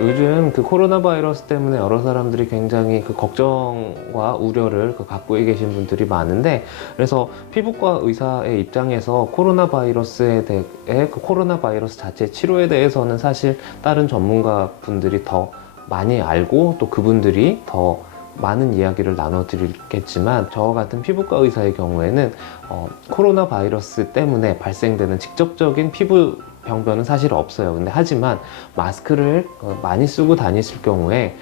요즘 그 코로나 바이러스 때문에 여러 사람들이 굉장히 그 걱정과 우려를 갖고 계신 분들이 많은데, 그래서 피부과 의사의 입장에서 코로나 바이러스에 대해 그 코로나 바이러스 자체 치료에 대해서는 사실 다른 전문가 분들이 더 많이 알고 또 그분들이 더 많은 이야기를 나눠드리겠지만, 저와 같은 피부과 의사의 경우에는 코로나 바이러스 때문에 발생되는 직접적인 피부 병변은 사실 없어요. 근데 하지만 마스크를 많이 쓰고 다니실 경우에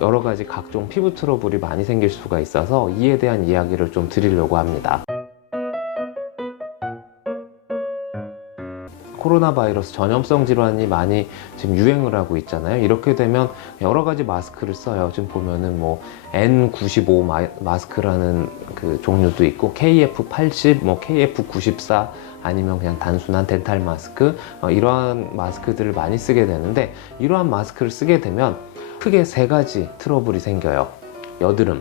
여러 가지 각종 피부 트러블이 많이 생길 수가 있어서 이에 대한 이야기를 좀 드리려고 합니다. 코로나 바이러스 전염성 질환이 많이 지금 유행을 하고 있잖아요. 이렇게 되면 여러 가지 마스크를 써요. 지금 보면은 뭐 N95 마스크라는 그 종류도 있고, KF80, 뭐 KF94, 아니면 그냥 단순한 덴탈 마스크, 이러한 마스크들을 많이 쓰게 되는데, 이러한 마스크를 쓰게 되면 크게 세 가지 트러블이 생겨요. 여드름,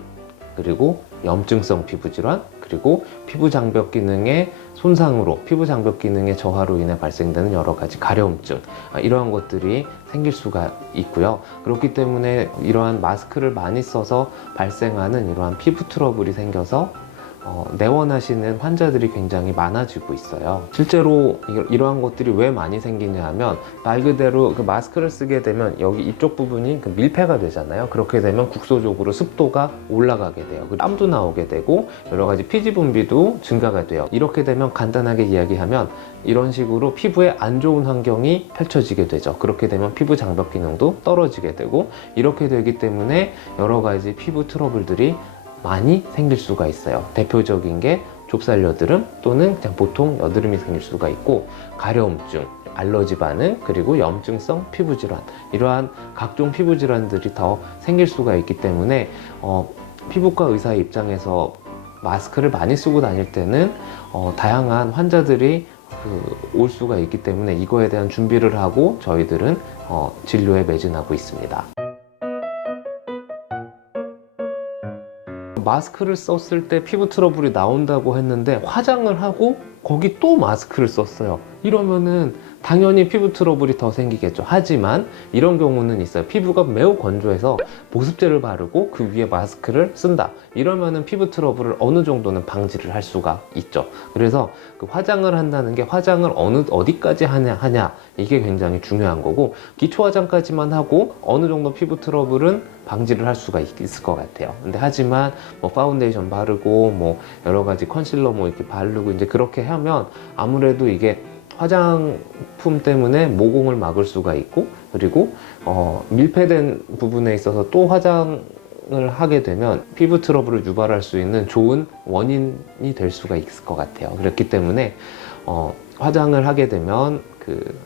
그리고 염증성 피부 질환, 그리고 피부 장벽 기능의 손상으로, 피부 장벽 기능의 저하로 인해 발생되는 여러 가지 가려움증, 이러한 것들이 생길 수가 있고요. 그렇기 때문에 이러한 마스크를 많이 써서 발생하는 이러한 피부 트러블이 생겨서 내원하시는 환자들이 굉장히 많아지고 있어요. 실제로 이러한 것들이 왜 많이 생기냐 하면, 말 그대로 그 마스크를 쓰게 되면 여기 이쪽 부분이 그 밀폐가 되잖아요. 그렇게 되면 국소적으로 습도가 올라가게 돼요. 땀도 나오게 되고 여러 가지 피지 분비도 증가가 돼요. 이렇게 되면 간단하게 이야기하면 이런 식으로 피부에 안 좋은 환경이 펼쳐지게 되죠. 그렇게 되면 피부 장벽 기능도 떨어지게 되고, 이렇게 되기 때문에 여러 가지 피부 트러블들이 많이 생길 수가 있어요. 대표적인 게 좁쌀 여드름, 또는 그냥 보통 여드름이 생길 수가 있고, 가려움증, 알러지 반응, 그리고 염증성 피부 질환, 이러한 각종 피부 질환들이 더 생길 수가 있기 때문에 피부과 의사의 입장에서 마스크를 많이 쓰고 다닐 때는 다양한 환자들이 올 수가 있기 때문에 이거에 대한 준비를 하고 저희들은 진료에 매진하고 있습니다. 마스크를 썼을 때 피부 트러블이 나온다고 했는데 화장을 하고 거기 또 마스크를 썼어요. 이러면은 당연히 피부 트러블이 더 생기겠죠. 하지만 이런 경우는 있어요. 피부가 매우 건조해서 보습제를 바르고 그 위에 마스크를 쓴다. 이러면은 피부 트러블을 어느 정도는 방지를 할 수가 있죠. 그래서 그 화장을 한다는 게 화장을 어디까지 하냐 이게 굉장히 중요한 거고, 기초 화장까지만 하고 어느 정도 피부 트러블은 방지를 할 수가 있을 것 같아요. 근데 하지만 뭐 파운데이션 바르고 뭐 여러 가지 컨실러 뭐 이렇게 바르고 이제 그렇게 하면 아무래도 이게 화장품 때문에 모공을 막을 수가 있고, 그리고 밀폐된 부분에 있어서 또 화장을 하게 되면 피부 트러블을 유발할 수 있는 좋은 원인이 될 수가 있을 것 같아요. 그렇기 때문에 화장을 하게 되면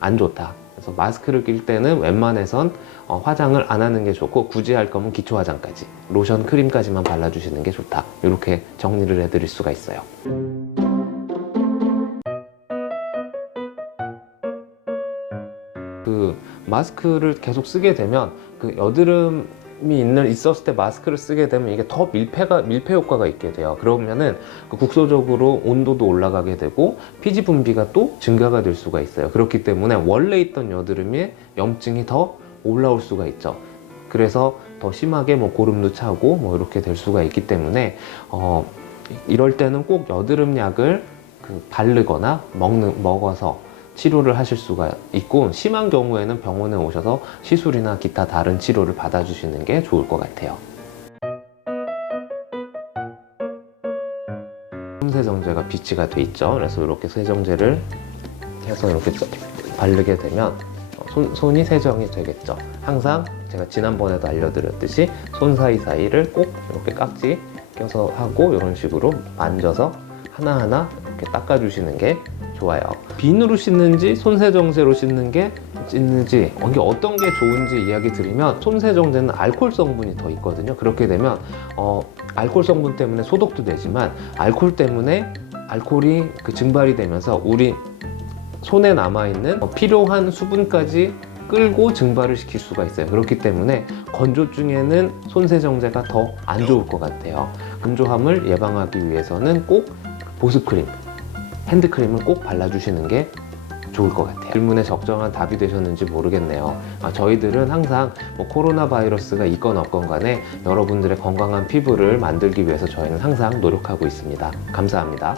안 좋다. 그래서 마스크를 낄 때는 웬만해선 화장을 안 하는 게 좋고, 굳이 할 거면 기초 화장까지, 로션, 크림까지만 발라주시는 게 좋다. 이렇게 정리를 해드릴 수가 있어요. 마스크를 계속 쓰게 되면 여드름이 있었을 때 마스크를 쓰게 되면 이게 더 밀폐 효과가 있게 돼요. 그러면은 국소적으로 온도도 올라가게 되고 피지 분비가 또 증가가 될 수가 있어요. 그렇기 때문에 원래 있던 여드름에 염증이 더 올라올 수가 있죠. 그래서 더 심하게 뭐 고름도 차고 뭐 이렇게 될 수가 있기 때문에 이럴 때는 꼭 여드름 약을 바르거나 먹어서 치료를 하실 수가 있고, 심한 경우에는 병원에 오셔서 시술이나 기타 다른 치료를 받아주시는 게 좋을 것 같아요. 손세정제가 비치가 돼 있죠. 그래서 이렇게 세정제를 해서 이렇게 바르게 되면 손이 세정이 되겠죠. 항상 제가 지난번에도 알려드렸듯이 손 사이사이를 꼭 이렇게 깍지 껴서 하고 이런 식으로 만져서 하나하나 이렇게 닦아주시는 게 좋아요. 비누로 씻는지 손세정제로 씻는 게 이게 어떤 게 좋은지 이야기 드리면, 손세정제는 알코올 성분이 더 있거든요. 그렇게 되면 알코올 성분 때문에 소독도 되지만 알코올 때문에 알코올이 증발이 되면서 우리 손에 남아있는 필요한 수분까지 끌고 증발을 시킬 수가 있어요. 그렇기 때문에 건조증에는 손세정제가 더 안 좋을 것 같아요. 건조함을 예방하기 위해서는 꼭 보습크림, 핸드크림을 꼭 발라주시는 게 좋을 것 같아요. 질문에 적정한 답이 되셨는지 모르겠네요. 저희들은 항상 뭐 코로나 바이러스가 있건 없건 간에 여러분들의 건강한 피부를 만들기 위해서 저희는 항상 노력하고 있습니다. 감사합니다.